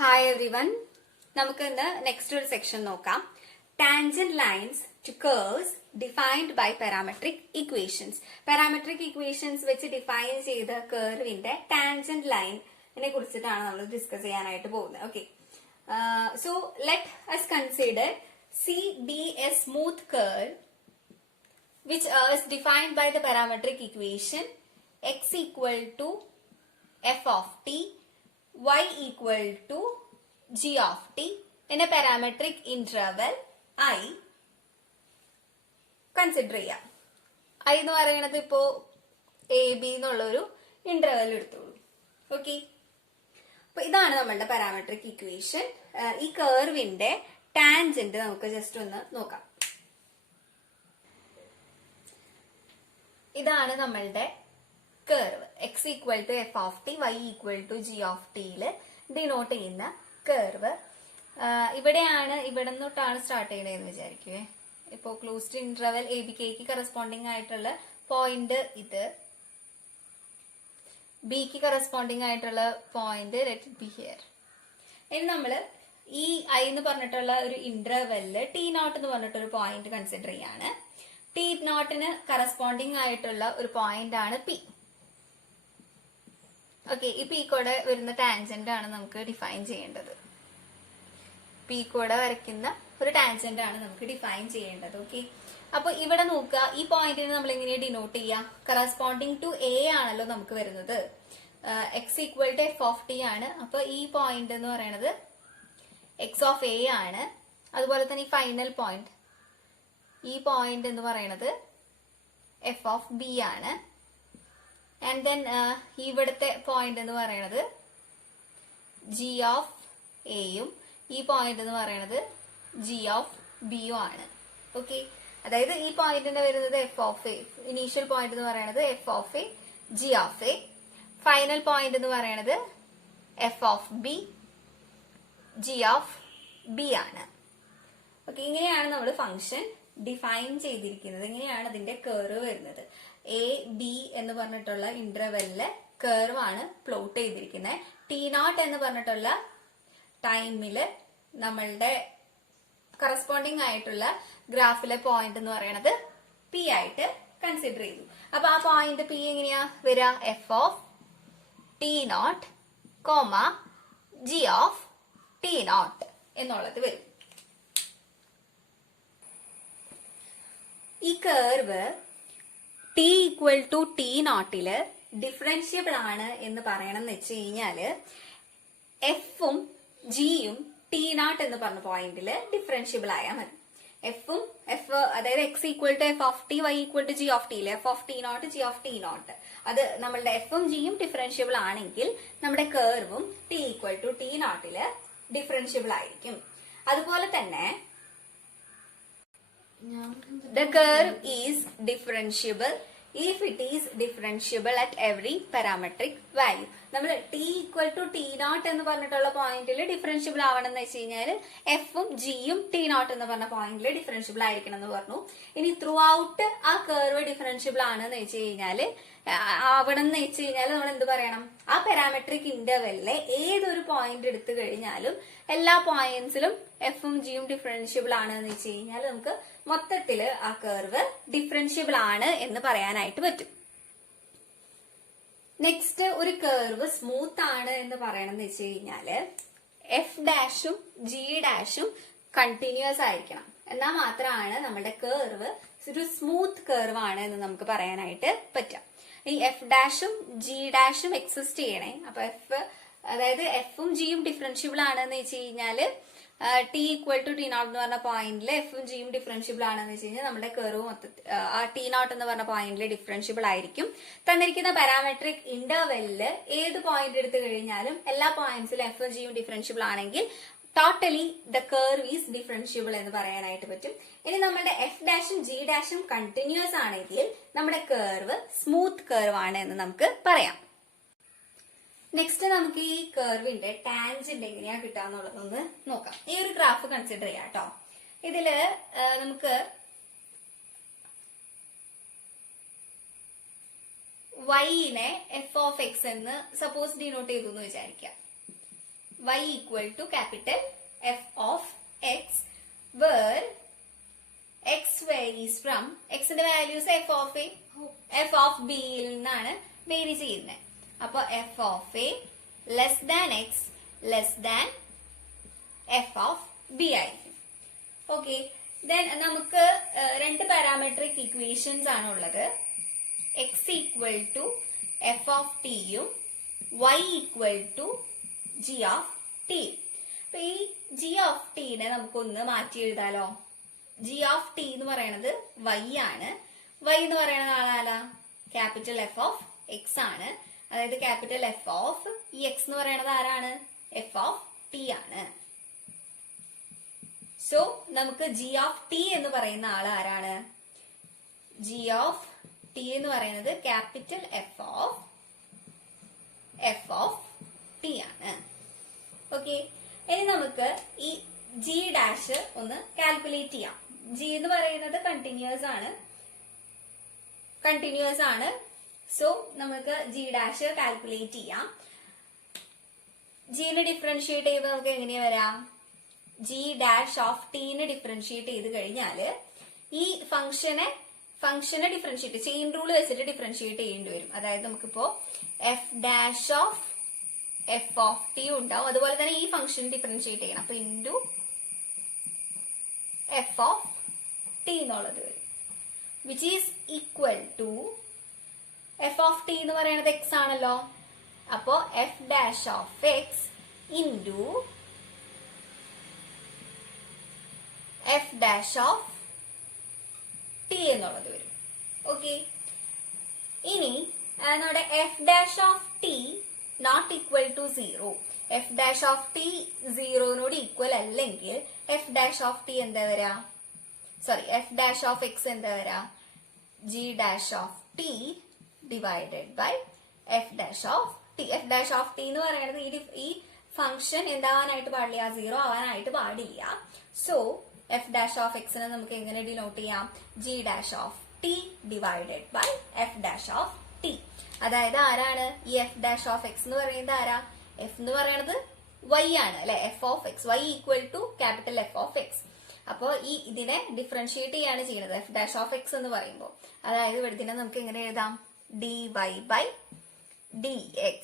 Hi everyone. നമുക്ക് ഇന്ന് next ഒരു സെക്ഷൻ നോക്കാം. Tangent lines to curves defined by parametric equations. Parametric equations വെച്ച് ഡിഫൈൻ ചെയ്ത കർവിന്റെ ടാൻജന്റ് ലൈനിനെ കുറിച്ചിട്ടാണ് നമ്മൾ ഡിസ്കസ് ചെയ്യാനായിട്ട് പോകുന്നത്. Okay, so let us consider CB a smooth curve which is defined by the parametric equation x equal to f of t, y equal to g of t in a parametric interval I consider ചെയ്യാം. I എന്ന് പറയുന്നത് ഇപ്പോ A B എന്നുള്ളൊരു interval എടുത്തോളൂ. Okay, അപ്പൊ ഇതാണ് നമ്മളുടെ parametric equation. ഈ കർവിന്റെ ടാൻജന്റ് നമുക്ക് ജസ്റ്റ് ഒന്ന് നോക്കാം. ഇതാണ് നമ്മളുടെ curve. X equal to F of T, Y equal to G of ടിയില് ഡിനോട്ട് ചെയ്യുന്ന കർവ്. ഇവിടെയാണ്, ഇവിടെ നിന്നൊട്ടാണ് സ്റ്റാർട്ട് ചെയ്യണതെന്ന് വിചാരിക്കുവേ. ഇപ്പോ ക്ലോസ്ഡ് ഇന്റർവെൽ എ ബി കെക്ക് കറസ്പോണ്ടിങ് ആയിട്ടുള്ള പോയിന്റ് ഇത്, ബിക്ക് കറസ്പോണ്ടിങ് ആയിട്ടുള്ള പോയിന്റ് ലെറ്റ് ബി ഹിയർ. ഇനി നമ്മള് ഈ ഐ എന്ന് പറഞ്ഞിട്ടുള്ള ഒരു ഇന്റർവെല്ലില് ടി നോട്ട് എന്ന് പറഞ്ഞിട്ടൊരു പോയിന്റ് കൺസിഡർ ചെയ്യാണ്. ടി നോട്ടിന് കറസ്പോണ്ടിങ് ആയിട്ടുള്ള ഒരു പോയിന്റ് ആണ് പി. ഓക്കെ, ഈ പി കൂടെ വരുന്ന ടാൻജന്റ് ആണ് നമുക്ക് ഡിഫൈൻ ചെയ്യേണ്ടത്. പി കൂടെ വരയ്ക്കുന്ന ഒരു ടാൻജന്റ് ആണ് നമുക്ക് ഡിഫൈൻ ചെയ്യേണ്ടത്. ഓക്കെ, അപ്പൊ ഇവിടെ നോക്കുക, ഈ പോയിന്റിനെ നമ്മൾ എങ്ങനെയാ ഡിനോട്ട് ചെയ്യാം? കറസ്പോണ്ടിങ് ടു എ ആണല്ലോ നമുക്ക് വരുന്നത്. X equal to F of t ആണ്. അപ്പൊ ഈ പോയിന്റ് എന്ന് പറയുന്നത് എക്സ് ഓഫ് എ ആണ്. അതുപോലെ തന്നെ ഈ ഫൈനൽ പോയിന്റ്, ഈ പോയിന്റ് എന്ന് പറയുന്നത് എഫ് ഓഫ് ബി ആണ്. ആൻഡ് ദെൻ ഇവിടുത്തെ പോയിന്റ് എന്ന് പറയുന്നത് ജി ഓഫ് എയും ഈ പോയിന്റ് എന്ന് പറയുന്നത് ജി ഓഫ് ബിയും ആണ്. ഓക്കെ, അതായത് ഈ പോയിന്റിന്റെ വരുന്നത് F of A, initial point എന്ന് പറയുന്നത് F of A, G of A. Final point എന്ന് പറയുന്നത് F of B, G of B ആണ്. ഓക്കെ, ഇങ്ങനെയാണ് നമ്മൾ ഫംഗ്ഷൻ ഡിഫൈൻ ചെയ്തിരിക്കുന്നത്. ഇങ്ങനെയാണ് അതിന്റെ കർവ് വരുന്നത്. എ ബി എന്ന് പറഞ്ഞിട്ടുള്ള ഇന്റർവെല്ലിലെ കർവ് ആണ് പ്ലോട്ട് ചെയ്തിരിക്കുന്നത്. ടി നോട്ട് എന്ന് പറഞ്ഞിട്ടുള്ള ടൈമില് നമ്മളുടെ കറസ്പോണ്ടിങ് ആയിട്ടുള്ള ഗ്രാഫിലെ പോയിന്റ് എന്ന് പറയുന്നത് പി ആയിട്ട് കൺസിഡർ ചെയ്തു. അപ്പൊ ആ പോയിന്റ് പി എങ്ങനെയാ വരിക? F of T naught comma G of T naught എന്നുള്ളത് വരും. ഈ curve T equal to T നോട്ടില് ഡിഫറൻഷ്യബിൾ ആണ് എന്ന് പറയണം എന്ന് വെച്ച് കഴിഞ്ഞാല് എഫും ജിയും ടി നോട്ട് എന്ന് പറഞ്ഞ പോയിന്റില് ഡിഫറൻഷ്യബിൾ ആയാൽ മതി. എഫും എഫ്, അതായത് X equal to F of T, Y equal to G of ടിയില് F of T naught, G of T naught, അത് നമ്മളുടെ എഫും ജിയും ഡിഫറൻഷ്യബിൾ ആണെങ്കിൽ നമ്മുടെ കർവും ടി ഈക്വൽ ടു ടി നോട്ടില് ഡിഫറൻഷ്യബിൾ ആയിരിക്കും. അതുപോലെ തന്നെ the curve is differentiable if it is differentiable at every parametric value. നമ്മൾ t equal to t naught എന്ന് പറഞ്ഞിട്ടുള്ള പോയിന്റിൽ ഡിഫറൻഷ്യബിൾ ആവണം എന്ന് വെച്ച് കഴിഞ്ഞാൽ എഫും ജിയും ടി നോട്ട് എന്ന് പറഞ്ഞ പോയിന്റിൽ ഡിഫറൻഷ്യബിൾ ആയിരിക്കണം എന്ന് പറഞ്ഞു. ഇനി ത്രൂ ഔട്ട് ആ കർവ് ഡിഫറൻഷ്യബിൾ ആണെന്ന് വെച്ച് കഴിഞ്ഞാൽ ആവണം എന്ന് വെച്ച് കഴിഞ്ഞാൽ നമ്മൾ എന്ത് പറയണം? ആ പാരാമെട്രിക് ഇന്റർവെല്ലിലെ ഏതൊരു പോയിന്റ് എടുത്തു കഴിഞ്ഞാലും എല്ലാ പോയിന്റ്സിലും എഫും ജിയും ഡിഫറൻഷ്യബിൾ ആണ് എന്ന് വെച്ച് കഴിഞ്ഞാൽ നമുക്ക് മൊത്തത്തില് ആ കർവ് ഡിഫറൻഷ്യബിൾ ആണ് എന്ന് പറയാനായിട്ട് പറ്റും. നെക്സ്റ്റ്, ഒരു കർവ് സ്മൂത്ത് ആണ് എന്ന് പറയണം എന്ന് വെച്ച് കഴിഞ്ഞാല് എഫ് ഡാഷും ജി ഡാഷും കണ്ടിന്യൂസ് ആയിരിക്കണം. എന്നാൽ മാത്രമാണ് നമ്മുടെ കർവ് ഒരു സ്മൂത്ത് കർവ് ആണ് എന്ന് നമുക്ക് പറയാനായിട്ട് പറ്റുക. ഈ എഫ് ഡാഷും ജി ഡാഷും എക്സിസ്റ്റ് ചെയ്യണേ. അപ്പൊ എഫ്, അതായത് എഫും ജിയും ഡിഫറൻഷ്യബിൾ ആണെന്ന് വെച്ച് കഴിഞ്ഞാല് t equal to t naught എന്ന് പറഞ്ഞ പോയിന്റിൽ എഫും ജിയും ഡിഫറൻഷ്യബിൾ ആണെന്ന് വെച്ച് കഴിഞ്ഞാൽ നമ്മുടെ കർവ് മൊത്തത്തിൽ ആ ടി നോട്ട് എന്ന് പറഞ്ഞ പോയിന്റിൽ ഡിഫറൻഷ്യബിൾ ആയിരിക്കും. തന്നിരിക്കുന്ന പാരാമെട്രിക് ഇന്റർവെല്ലില് ഏത് പോയിന്റ് എടുത്തു കഴിഞ്ഞാലും എല്ലാ പോയിന്റ്സിലും എഫും ജിയും ഡിഫറൻഷ്യബിൾ ആണെങ്കിൽ totally the curve is differentiable എന്ന് പറയാനായിട്ട് പറ്റും. ഇനി നമ്മുടെ എഫ് ഡാഷും ജി ഡാഷും കണ്ടിന്യൂസ് ആണെങ്കിൽ നമ്മുടെ കർവ് സ്മൂത്ത് കർവ് ആണ് എന്ന് നമുക്ക് പറയാം. നെക്സ്റ്റ്, നമുക്ക് ഈ കർവിന്റെ ടാൻജന്റ് എങ്ങനെയാ കിട്ടാന്നുള്ളതൊന്ന് നോക്കാം. ഈ ഒരു ഗ്രാഫ് കൺസിഡർ ചെയ്യാം കേട്ടോ. ഇതില് നമുക്ക് വൈനെ എഫ് ഓഫ് എക്സ് എന്ന് സപ്പോസ് ഡിനോട്ട് ചെയ്തു എന്ന് വിചാരിക്കാം. y equal to capital F of x, where x varies from x ന്റെ വാല്യൂസ് f of b യിൽ നിന്നാണ് വേരി ചെയ്യുന്നത്. അപ്പൊ f of a less than x less than f of b ആയിരിക്കും. ഓക്കെ, ദെൻ നമുക്ക് രണ്ട് പാരാമെട്രിക് ഇക്വേഷൻസ് ആണ് ഉള്ളത്. x equal to f of t യും y equal to g of t. അപ്പൊ ഈ g of t നെ നമുക്കൊന്ന് മാറ്റി എഴുതാലോ. g of t എന്ന് പറയുന്നത് y ആണ്. y എന്ന് പറയുന്നത് ആളാല ക്യാപിറ്റൽ f of x ആണ്. അതായത് ക്യാപിറ്റൽ f of ഈ x എന്ന് പറയുന്നത് ആരാണ്? f of t ആണ്. സോ നമുക്ക് g of t എന്ന് പറയുന്ന ആൾ ആരാണ്? g of t എന്ന് പറയുന്നത് ക്യാപിറ്റൽ f of t ആണ്. ഓക്കെ, ഇനി നമുക്ക് ഈ g ഡാഷ് ഒന്ന് കാൽക്കുലേറ്റ് ചെയ്യാം. g എന്ന് പറയുന്നത് കണ്ടിന്യൂസ് ആണ്. സോ നമുക്ക് g ഡാഷ് കാൽക്കുലേറ്റ് ചെയ്യാം. g നെ ഡിഫറൻഷിയേറ്റ് ചെയ്യുമ്പോൾ നമുക്ക് എങ്ങനെയാ വരാം? g ഡാഷ് ഓഫ് t നെ ഡിഫറൻഷിയേറ്റ് ചെയ്ത് കഴിഞ്ഞാല് ഈ ഫംഗ്ഷനെ ഡിഫറൻഷിയേറ്റ് ചെയിൻ റൂൾ വെച്ചിട്ട് ഡിഫറൻഷിയേറ്റ് ചെയ്യേണ്ടി വരും. അതായത് നമുക്കിപ്പോ f dash of f of t ഉണ്ടാവും. അതുപോലെ തന്നെ ഈ ഫംഗ്ഷൻ ഡിഫറൻഷിയേറ്റ് ചെയ്യണം. അപ്പൊ ഇൻറ്റു f ഓഫ് t എന്നുള്ളത് വരും, which is equal to f of t എന്ന് പറയുന്നത് x ആണല്ലോ. അപ്പോ f dash of x into f dash of t എന്നുള്ളത് വരും. ഓക്കെ, ഇനി നമ്മുടെ f dash of t naught equal to 0. f dash of t 0നോട് ഈക്വൽ അല്ലെങ്കിൽ f ഡാഷ് ഓഫ് t എന്താ വരാ? f ഡാഷ് ഓഫ് x എന്താ വരാ? g dash of t divided by f dash of t. f dash of t എന്ന് പറയുന്നത് ഈ function എന്താവാനായിട്ട് പാടില്ല? 0 ആവാനായിട്ട് പാടില്ല. So f dash of x നെ നമുക്ക് എങ്ങനെ ഡിനോട്ട് ചെയ്യാം? g dash of t divided by f dash of t. അതായത് ആരാണ് ഈ f ഡാഷ് ഓഫ് x എന്ന് പറയുന്നത്? ആരാ? f എന്ന് പറയുന്നത് y ആണ് അല്ലെ? f of x, y equal to capital f of x. അപ്പോ ഇതിനെ ഡിഫറൻഷിയേറ്റ് ചെയ്യാണ് ചെയ്യുന്നത് f ഡാഷ് ഓഫ് x എന്ന് പറയുമ്പോൾ. അതായത് ഇവിടെ ഇതിനെ നമുക്ക് എങ്ങനെ എഴുതാം? dy by dx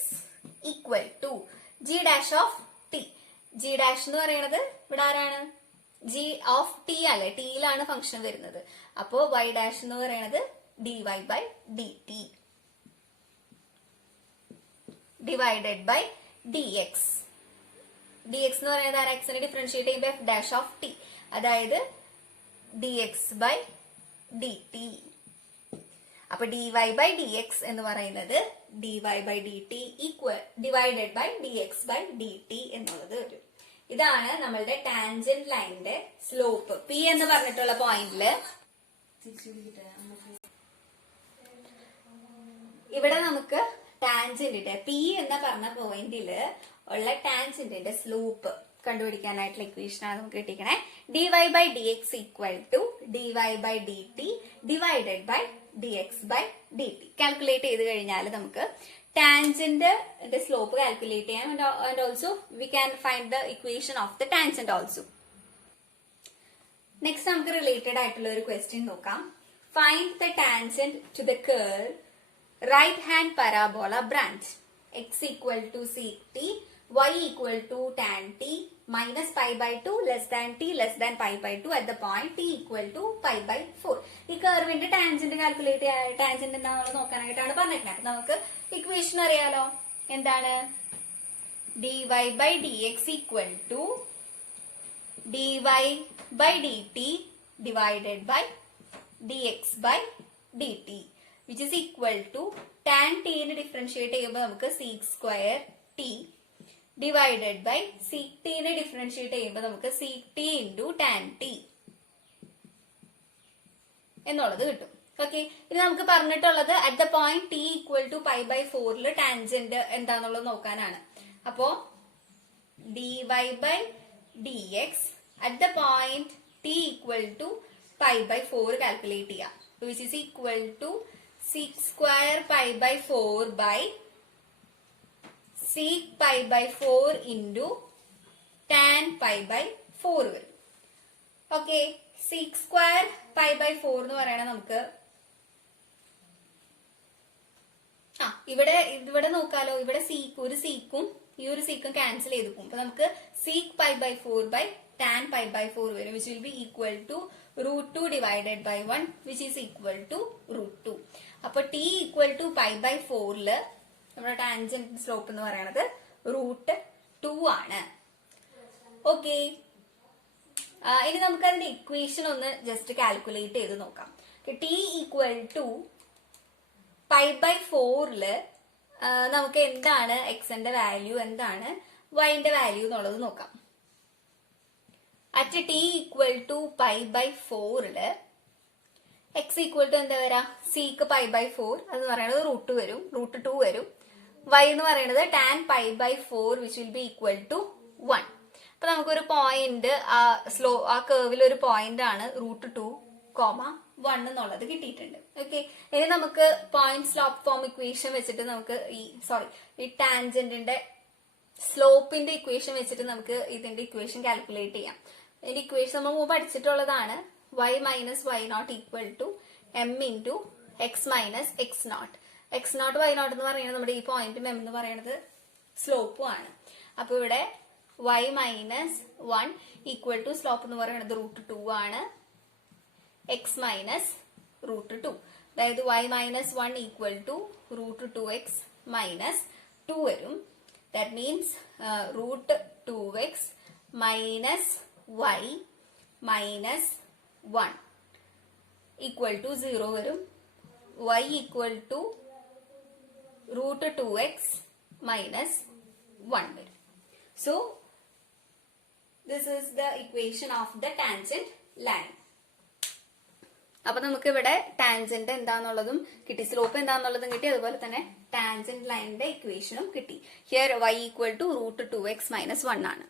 equal to g dash of t. g dash എന്ന് പറയുന്നത് ഇവിടെ ആരാണ്? g ഓഫ് t അല്ലെ? ടിയിലാണ് ഫംഗ്ഷൻ വരുന്നത്. അപ്പോ y ഡാഷ് എന്ന് പറയുന്നത് dy by dt divided by dx. dx എന്ന് പറയുന്നത് ആരാ? x നെ ഡിഫറൻഷിയേറ്റ് ചെയ്യുമ്പോൾ f ഡാഷ് ഓഫ് t. അതായത് dx ബൈ dt. അപ്പൊ dy ബൈ dx എന്ന് പറയുന്നത് dy by dt equal divided by dx by dt എന്നുള്ളത് വരും. ഇതാണ് നമ്മളുടെ ടാൻജന്റ് ലൈനിന്റെ സ്ലോപ്പ് p എന്ന് പറഞ്ഞിട്ടുള്ള പോയിന്റില്. ഇവിടെ നമുക്ക് ടാൻജന്റിന്റെ p എന്ന് പറഞ്ഞ പോയിന്റില് ഉള്ള ടാൻജന്റിന്റെ സ്ലോപ്പ് കണ്ടുപിടിക്കാനായിട്ടുള്ള ഇക്വേഷൻ ആണ് നമുക്ക് കിട്ടിക്കണേ. dy by dx equal to dy by dt divided by dx by dt. Calculate ചെയ്ത് കഴിഞ്ഞാൽ നമുക്ക് ടാൻജന്റിന്റെ സ്ലോപ്പ് കാൽക്കുലേറ്റ് ചെയ്യാം. And also we can find the equation of the tangent also. Next നമുക്ക് റിലേറ്റഡ് ആയിട്ടുള്ള ഒരു ക്വസ്റ്റ്യൻ നോക്കാം. Find the tangent to the curve right hand parabola branch x equal to sec t, y equal to tan t minus pi by 2 less than t less than pi by 2 at the point t equal to pi by 4. ഈ കർവിന്റെ tangent calculate ചെയ്യാൻ tangent എന്താണെന്ന് നോക്കാനായിട്ടാണ് പറഞ്ഞിരിക്കുന്നത്. നമുക്ക് equation അറിയാലോ. എന്താണ്? dy by dx equal to dy by dt divided by dx by dt, which is equal to tan t നെ differentiate ചെയ്യുമ്പോൾ നമുക്ക് sec square t divided by sec t നെ ഡിഫറൻഷിയേറ്റ് ചെയ്യുമ്പോൾ നമുക്ക് sec t into tan t എന്നുള്ളത് കിട്ടും. Okay, ഇത് നമുക്ക് പറഞ്ഞിട്ടുള്ളത് at the point t equal to pi by 4 tangent എന്താന്നുള്ളത് നോക്കാനാണ്. അപ്പോ dy by dx at the point t equal to pi by 4 calculate ചെയ്യാം. Which is equal to sec square pi by 4 by sec pi by 4 into tan pi by 4 വരും. Okay, sec square pi by 4 എന്ന് പറയണത് നമുക്ക് ഇവിടെ നോക്കാലോ. ഇവിടെ ഒരു സീക്കും ഈ ഒരു സീക്കും ക്യാൻസൽ ചെയ്ത് പോകും. അപ്പൊ നമുക്ക് sec pi by 4 by tan pi by 4 വരും, which will be equal to √2 divided by 1 which is equal to √2. അപ്പൊ t equal to pi by 4 നമ്മുടെ ടാൻജന്റ് സ്ലോപ്പ് എന്ന് പറയുന്നത് √2 ആണ്. ഓക്കെ, ഇനി നമുക്ക് അതിന്റെ ഇക്വേഷൻ ഒന്ന് ജസ്റ്റ് കാൽക്കുലേറ്റ് ചെയ്ത് നോക്കാം. t equal to pi by 4 നമുക്ക് എന്താണ് എക്സിന്റെ വാല്യൂ, എന്താണ് വൈന്റെ വാല്യൂ എന്നുള്ളത് നോക്കാം. At t equal to pi by 4 x equal to എന്താ വരാ, സീക്ക് പൈ ബൈ 4 എന്ന് പറയുന്നത് √2 വരും. y എന്ന് പറയുന്നത് tan pi by 4 which will be equal to 1. അപ്പൊ നമുക്കൊരു പോയിന്റ് ആ കർവിൽ ഒരു പോയിന്റ് ആണ് √2, 1 എന്നുള്ളത് കിട്ടിയിട്ടുണ്ട്. ഓക്കെ, ഇനി നമുക്ക് പോയിന്റ് സ്ലോപ്പ് ഫോം ഇക്വേഷൻ വെച്ചിട്ട് നമുക്ക് ഈ ടാൻജന്റിന്റെ സ്ലോപ്പിന്റെ ഇക്വേഷൻ വെച്ചിട്ട് നമുക്ക് ഇതിന്റെ ഇക്വേഷൻ കാൽക്കുലേറ്റ് ചെയ്യാം. ഇതിന്റെ ഇക്വേഷൻ നമ്മൾ മുമ്പ് പഠിച്ചിട്ടുള്ളതാണ്. y minus y naught equal to m into x minus x naught. X naught y naught എന്ന് പറയുന്നത് നമ്മുടെ ഈ പോയിന്റും m എന്ന് പറയുന്നത് സ്ലോപ്പും ആണ്. അപ്പൊ ഇവിടെ y minus 1 equal to slope എന്ന് പറയുന്നത് √2 ആണ്, എക്സ് മൈനസ് √2. അതായത് y minus 1 equal to √2x minus 2 വരും. That means √2x minus y minus 1 equal to 0 വരും. y equal to √2x minus 1 വരും. So this is the equation of the tangent line. അപ്പൊ നമുക്ക് ഇവിടെ ടാൻജന്റ് എന്താന്നുള്ളതും കിട്ടി, slope എന്താന്നുള്ളതും കിട്ടി, അതുപോലെ തന്നെ ടാൻജന്റ് ലൈനിന്റെ ഇക്വേഷനും കിട്ടി. Here y equal to √2x minus 1 ആണ്.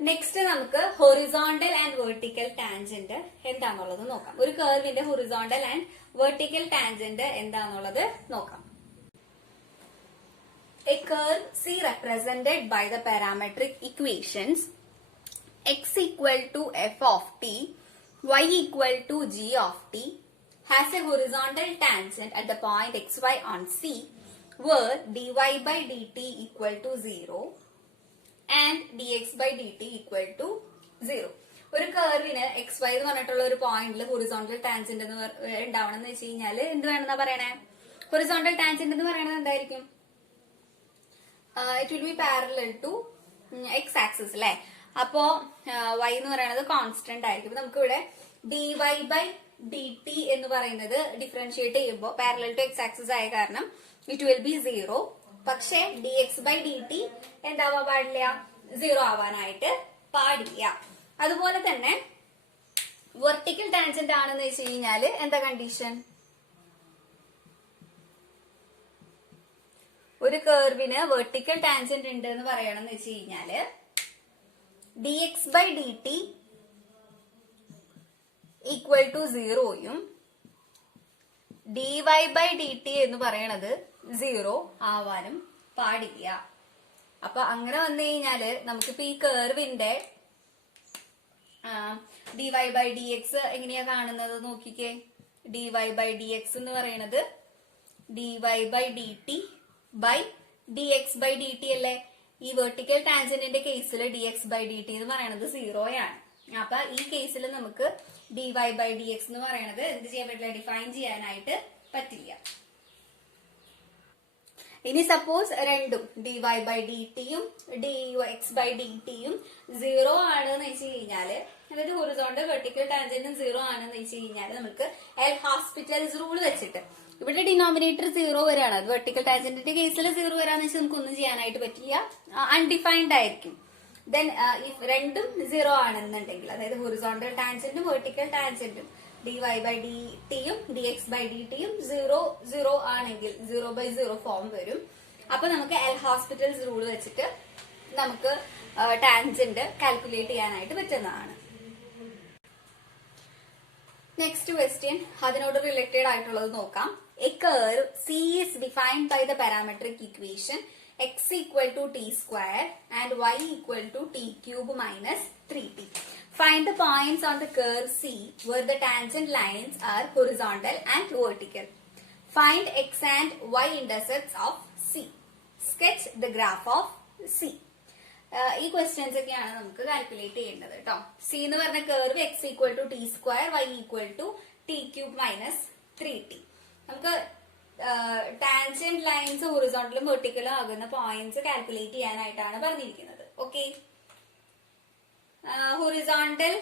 നെക്സ്റ്റ് നമുക്ക് ഹൊറിസോണ്ടൽ ആൻഡ് വെർട്ടിക്കൽ ടാൻജന്റ് എന്താന്നുള്ളത് നോക്കാം. ഒരു കർവിന്റെ ഹൊറിസോണ്ടൽ ആൻഡ് വെർട്ടിക്കൽ ടാൻജന്റ് എന്താന്നുള്ളത് നോക്കാം. A curve C represented by the parametric equations x equal to f of t, y equal to g of t has a horizontal tangent at the point xy on C where dy by dt equal to 0 and dx by dt equal to 0. ഒരു കർവിന് xy എന്ന് പറഞ്ഞിട്ടുള്ള ഒരു പോയിന്റിൽ horizontal tangent ഉണ്ടാവണം എന്ന് വെച്ച് കഴിഞ്ഞാല് എന്ത് വേണമെന്നാ പറയണേ? ഹൊറിസോണ്ടൽ ടാൻജന്റ് എന്ന് പറയുന്നത് എന്തായിരിക്കും? It will be parallel to x axis അല്ലെ. അപ്പോ y എന്ന് പറയുന്നത് കോൺസ്റ്റന്റ് ആയിരിക്കും. നമുക്ക് ഇവിടെ dy ബൈ dt എന്ന് പറയുന്നത് ഡിഫറൻഷിയേറ്റ് ചെയ്യുമ്പോൾ പാരലൽ ടു എക്സ് ആക്സിസ് ആയ കാരണം ഇറ്റ് വിൽ ബി 0. പക്ഷെ dx ബൈ dt എന്താവാൻ പാടില്ല, 0 ആവാനായിട്ട് പാടില്ല. അതുപോലെ തന്നെ വെർട്ടിക്കൽ ടാൻജന്റ് ആണെന്ന് വെച്ച് കഴിഞ്ഞാല് എന്താ കണ്ടീഷൻ? ഒരു കർവിന് വെർട്ടിക്കൽ ടാൻജന്റ് ഉണ്ട് എന്ന് പറയണമെന്ന് വെച്ച് കഴിഞ്ഞാല് dx by dt equal to 0യും dy ബൈ dt എന്ന് പറയണത് 0 ആവാനും പാടില്ല. അപ്പൊ അങ്ങനെ വന്നു കഴിഞ്ഞാല് നമുക്കിപ്പോ ഈ കർവിന്റെ dy ബൈ dx എങ്ങനെയാ കാണുന്നത് നോക്കിക്കേ. dy ബൈ dx എന്ന് പറയുന്നത് dy by dt by dx by dt അല്ലേ. ഈ വെർട്ടിക്കൽ ടാൻജന്റിന്റെ കേസിൽ dx ബൈ dt എന്ന് പറയുന്നത് 0 ആണ്. അപ്പൊ ഈ കേസിൽ നമുക്ക് dy ബൈ dx എന്ന് പറയുന്നത് എന്ത് ചെയ്യാൻ പറ്റില്ല, ഡിഫൈൻ ചെയ്യാനായിട്ട് പറ്റില്ല. ഇനി സപ്പോസ് രണ്ടും dy ബൈ ഡിടിയും dx ബൈ ഡിടിയും 0 ആണെന്ന് വെച്ച് കഴിഞ്ഞാല്, അതായത് ഹൊറിസോണ്ടൽ വെർട്ടിക്കൽ ടാൻജന്റും 0 ആണെന്ന് വെച്ച് കഴിഞ്ഞാല് നമുക്ക് എൽ ഹോസ്പിറ്റൽസ് റൂൾ വെച്ചിട്ട് ഇവിടെ ഡിനോമിനേറ്റർ 0 വരെയാണ്. അത് വെർട്ടിക്കൽ ടാൻജന്റിന്റെ കേസിൽ 0 വരാന്ന് വെച്ചാൽ നമുക്ക് ഒന്നും ചെയ്യാനായിട്ട് പറ്റില്ല, അൺഡിഫൈൻഡ് ആയിരിക്കും. ദെൻ രണ്ടും 0 ആണെന്നുണ്ടെങ്കിൽ, അതായത് ഹൊറിസോണ്ടൽ ടാൻജന്റും വെർട്ടിക്കൽ ടാൻജന്റും dy ബൈ ഡിടിയും dx ബൈ ഡിടിയും 0 ആണെങ്കിൽ 0 ബൈ 0 ഫോം വരും. അപ്പൊ നമുക്ക് എൽ ഹോസ്പിറ്റൽസ് റൂൾ വെച്ചിട്ട് നമുക്ക് ടാൻജന്റ് കാൽക്കുലേറ്റ് ചെയ്യാനായിട്ട് പറ്റുന്നതാണ്. നെക്സ്റ്റ് ക്വസ്റ്റ്യൻ അതിനോട് റിലേറ്റഡ് ആയിട്ടുള്ളത് നോക്കാം. a curve C is defined by the parametric equation x equal to t square and y equal to t cube minus 3t. Find the points on the curve C where the tangent lines are horizontal and vertical. Find x and y intercepts of C. Sketch the graph of C. ഈ questions ഒക്കെയാണ് നമുക്ക് calculate ചെയ്യേണ്ടത് കേട്ടോ. C എന്ന് പറഞ്ഞ curve X equal to t square y equal to t cube minus 3t. നമുക്ക് tangent lines ഹൊറിസോണ്ടലും വെർട്ടിക്കലും ആകുന്ന points calculate ചെയ്യാനായിട്ടാണ് പറഞ്ഞിരിക്കുന്നത്. ഓക്കെ, ഹൊറിസോണ്ടൽ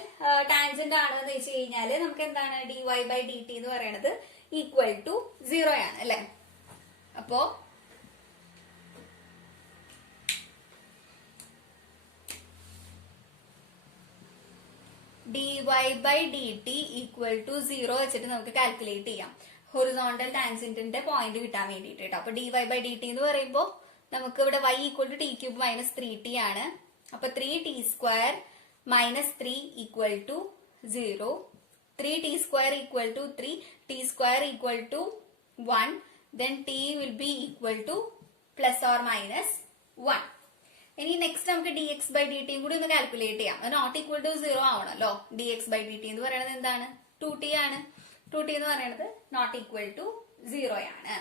ടാൻജന്റ് ആണെന്ന് വെച്ച് കഴിഞ്ഞാൽ നമുക്ക് എന്താണ് d y by D T എന്ന് പറയുന്നത് ഈക്വൽ ടു 0 ആണ് അല്ലെ. അപ്പോ dy by dt equal to 0 വെച്ചിട്ട് നമുക്ക് കാൽക്കുലേറ്റ് ചെയ്യാം ഹൊറിസോണ്ടൽ ടാൻജന്റിന്റെ പോയിന്റ് കിട്ടാൻ വേണ്ടിയിട്ട് കേട്ടോ. അപ്പൊ dy by dt എന്ന് പറയുമ്പോൾ നമുക്ക് ഇവിടെ y equal to t cube minus 3t ആണ്. അപ്പൊ 3t square minus 3 equal to 0. 3t square equal to 3, t square equal to 1, then t will be equal to plus or minus 1. ഇനി next നമുക്ക് d X by D ടിയും കൂടി ഒന്ന് calculate ചെയ്യാം. അത് naught equal to 0 ആവണല്ലോ. D X by D T എന്ന് പറയുന്നത് എന്താണ്? 2t ആണ്. 2t എന്ന് പറയുന്നത് നോട്ട് ഈക്വൽ ടു 0 ആണ്.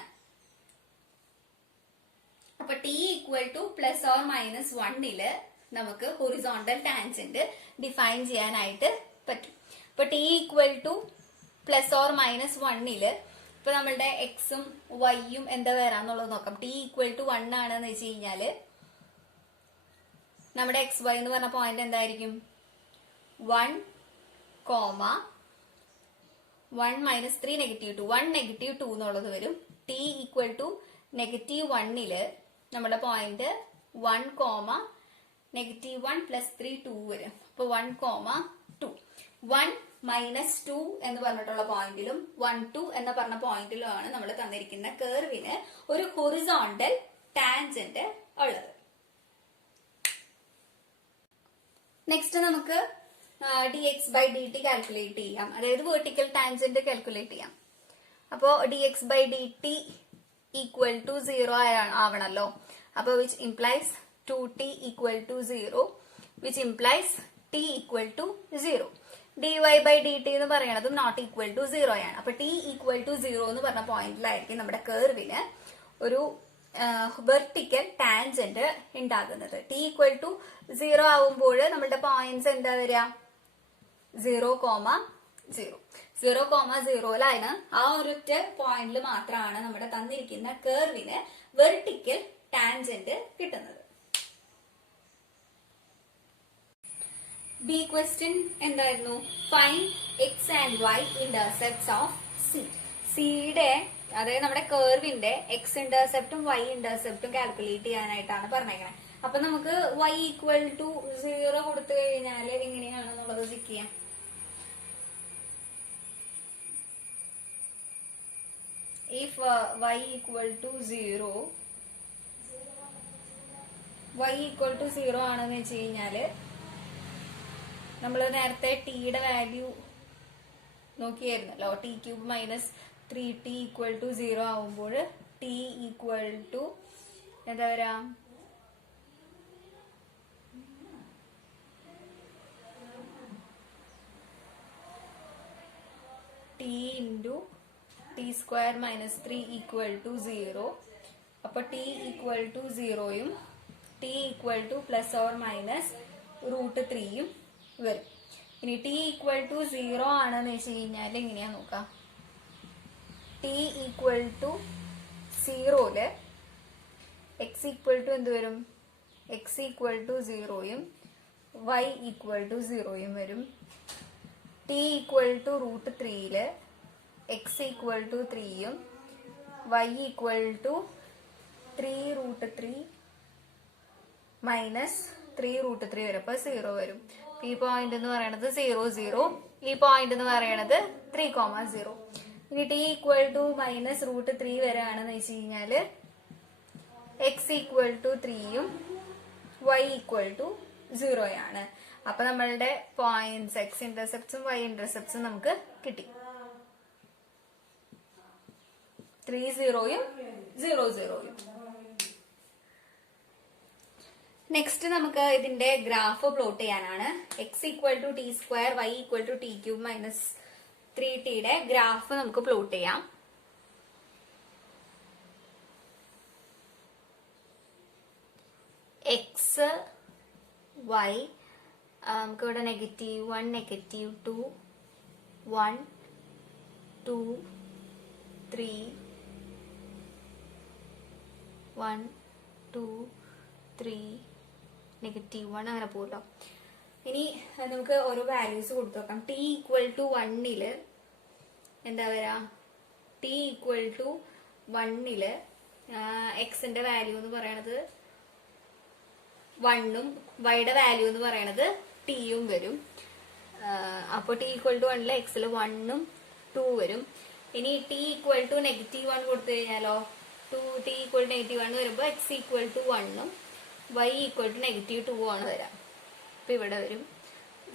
അപ്പൊ T equal to plus or minus 1 നമുക്ക് ഹൊറിസോണ്ടൽ ടാൻജന്റ് ഡിഫൈൻ ചെയ്യാനായിട്ട് പറ്റും. അപ്പൊ T equal to plus or minus 1 ഇപ്പൊ നമ്മളുടെ എക്സും വൈയും എന്താ വരാന്നുള്ളത് നോക്കാം. ടി ഈക്വൽ ടു 1 ആണെന്ന് വെച്ച് കഴിഞ്ഞാല് നമ്മുടെ എക്സ് വൈ എന്ന് പറഞ്ഞ പോയിന്റ് എന്തായിരിക്കും? 1, 1 മൈനസ് 3 നെഗറ്റീവ് 2, 1 നെഗറ്റീവ് 2 എന്നുള്ളത് വരും. ടി ഈക്വൽ ടു നെഗറ്റീവ് 1 നമ്മുടെ പോയിന്റ് 1, നെഗറ്റീവ് 1 പ്ലസ് 3 2 വരും. അപ്പൊ 1, 2. 1 മൈനസ് 2 എന്ന് പറഞ്ഞിട്ടുള്ള പോയിന്റിലും 1, 2 എന്ന് പറഞ്ഞ പോയിന്റിലുമാണ് നമ്മൾ തന്നിരിക്കുന്ന കർവിന് ഒരു ഹൊറിസോണ്ടൽ ടാൻജന്റ് ഉള്ളത്. നെക്സ്റ്റ് നമുക്ക് d X by D t calculate ചെയ്യാം. അതായത് വെർട്ടിക്കൽ ടാൻജന്റ് കാൽക്കുലേറ്റ് ചെയ്യാം. അപ്പോ d X by D t equal to 0 ആവണല്ലോ. അപ്പൊ which implies 2t equal to 0, which implies t equal to 0. dy by D T എന്ന് പറയുന്നതും not equal to 0 ആണ്. അപ്പൊ t ഈക്വൽ ടു 0 എന്ന് പറഞ്ഞ പോയിന്റിലായിരിക്കും നമ്മുടെ കർവിന് ഒരു വെർട്ടിക്കൽ ടാൻജന്റ് ഉണ്ടാകുന്നത്. ടി ഈക്വൽ ടു 0 ആവുമ്പോൾ നമ്മുടെ പോയിന്റ്സ് എന്താ വരിക? 0, 0. 0,0 ആ ഒരൊറ്റ പോയിന്റിൽ മാത്രമാണ് നമ്മുടെ തന്നിരിക്കുന്ന കർവിന് വെർട്ടിക്കൽ ടാൻജന്റ് കിട്ടുന്നത്. ബി ക്വസ്റ്റ്യൻ എന്തായിരുന്നു? Find x and y intercepts of C. സിയുടെ അതായത് നമ്മുടെ കർവിന്റെ എക്സ് ഇന്റർസെപ്റ്റും വൈ ഇന്റർസെപ്റ്റും കാൽക്കുലേറ്റ് ചെയ്യാനായിട്ടാണ് പറഞ്ഞേക്കുന്നത്. അപ്പൊ നമുക്ക് y ഈക്വൽ ടു 0 കൊടുത്തു കഴിഞ്ഞാൽ എങ്ങനെയാണെന്നുള്ളത് ചെക്ക് ചെയ്യാം. If y equal to 0, y equal to 0 ആണെന്ന് വെച്ച് കഴിഞ്ഞാല് നമ്മൾ നേരത്തെ ടിയുടെ വാല്യൂ നോക്കിയായിരുന്നല്ലോ. T cube minus 3t equal to 0 ആവുമ്പോൾ ടി ഈക്വൽ ടു എന്താ വരാ? T into T square minus 3 equal to 0. അപ്പൊ ടി ഈക്വൽ ടു 0യും T equal to plus or minus √3 വരും. ഇനി ടി ഈക്വൽ ടു 0 ആണെന്ന് വെച്ച് കഴിഞ്ഞാൽ എങ്ങനെയാ നോക്കാം. T equal to 0 X equal to എന്ത് വരും? എക്സ് ഈക്വൽ ടു 0യും വൈ ഈക്വൽ ടു 0യും വരും. T equal to √3 X equal to 3യും വൈ ഈക്വൽ ടു 3√3 മൈനസ് 3√3 വരും. അപ്പൊ 0 വരും. ഈ പോയിന്റ് എന്ന് പറയുന്നത് 0, 0. ഈ പോയിന്റ് എന്ന് പറയുന്നത് 3,0. ഇനി ടി ഈക്വൽ ടു മൈനസ് √3 വരെയാണെന്ന് വെച്ച് കഴിഞ്ഞാല് എക്സ് ഈക്വൽ ടു 3യും വൈ ഈക്വൽ ടു 0 ആണ്. അപ്പൊ നമ്മളുടെ പോയിന്റ്സ് എക്സ് ഇന്റർസെപ്റ്റ്സും വൈ ഇന്റർസെപ്റ്റ്സും നമുക്ക് കിട്ടി. 3 0യും 0 0യും. നെക്സ്റ്റ് നമുക്ക് ഇതിന്റെ ഗ്രാഫ് പ്ലോട്ട് ചെയ്യാനാണ്. x equal to t square y equal to t cube minus 3t graph നമുക്ക് പ്ലോട്ട് ചെയ്യാം. x y നമുക്ക് ഇവിടെ -1 -2 1 2 3 1 2 3 -1 അങ്ങനെ പോകട്ടോ. ഇനി നമുക്ക് ഓരോ വാല്യൂസ് കൊടുത്തു നോക്കാം. t ഈക്വൽ ടു 1 എന്താ വരാ? t ഈക്വൽ ടു 1 എക്സിന്റെ വാല്യൂ എന്ന് പറയണത് 1ഉം വൈയുടെ വാല്യൂ എന്ന് പറയണത് ടിയും വരും. അപ്പോൾ ടി ഈക്വൽ ടു 1 എക്സിൽ 1ഉം 2 വരും. ഇനി ടി ഈക്വൽ ടു -1 കൊടുത്തു കഴിഞ്ഞാലോ ടി ഈക്വൽ ടു -1 വരുമ്പോൾ എക്സ് ഈക്വൽ ടു 1ഉം y ഈക്വൽ ടു -2 ആണ് വരാം. അപ്പൊ ഇവിടെ വരും.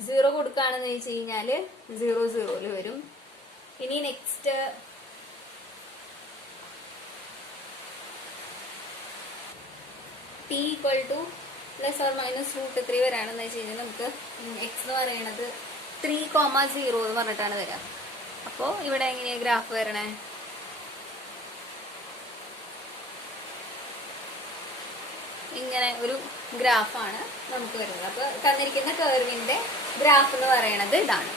0 കൊടുക്കുകയാണെന്ന് വെച്ച് കഴിഞ്ഞാല് 0 0 വരും. ഇനി next t equal to +or-√3 വരാണെന്ന് വെച്ച് കഴിഞ്ഞാൽ നമുക്ക് എക്സ് എന്ന് പറയുന്നത് 3, 0 എന്ന് പറഞ്ഞിട്ടാണ് വരാം. അപ്പോൾ ഇവിടെ എങ്ങനെയാ ഗ്രാഫ് വരണേ? ഇങ്ങനെ ഒരു ഗ്രാഫാണ് നമുക്ക് വരുന്നത്. അപ്പൊ തന്നിരിക്കുന്ന കർവിന്റെ ഗ്രാഫ് എന്ന് പറയുന്നത് ഇതാണ്.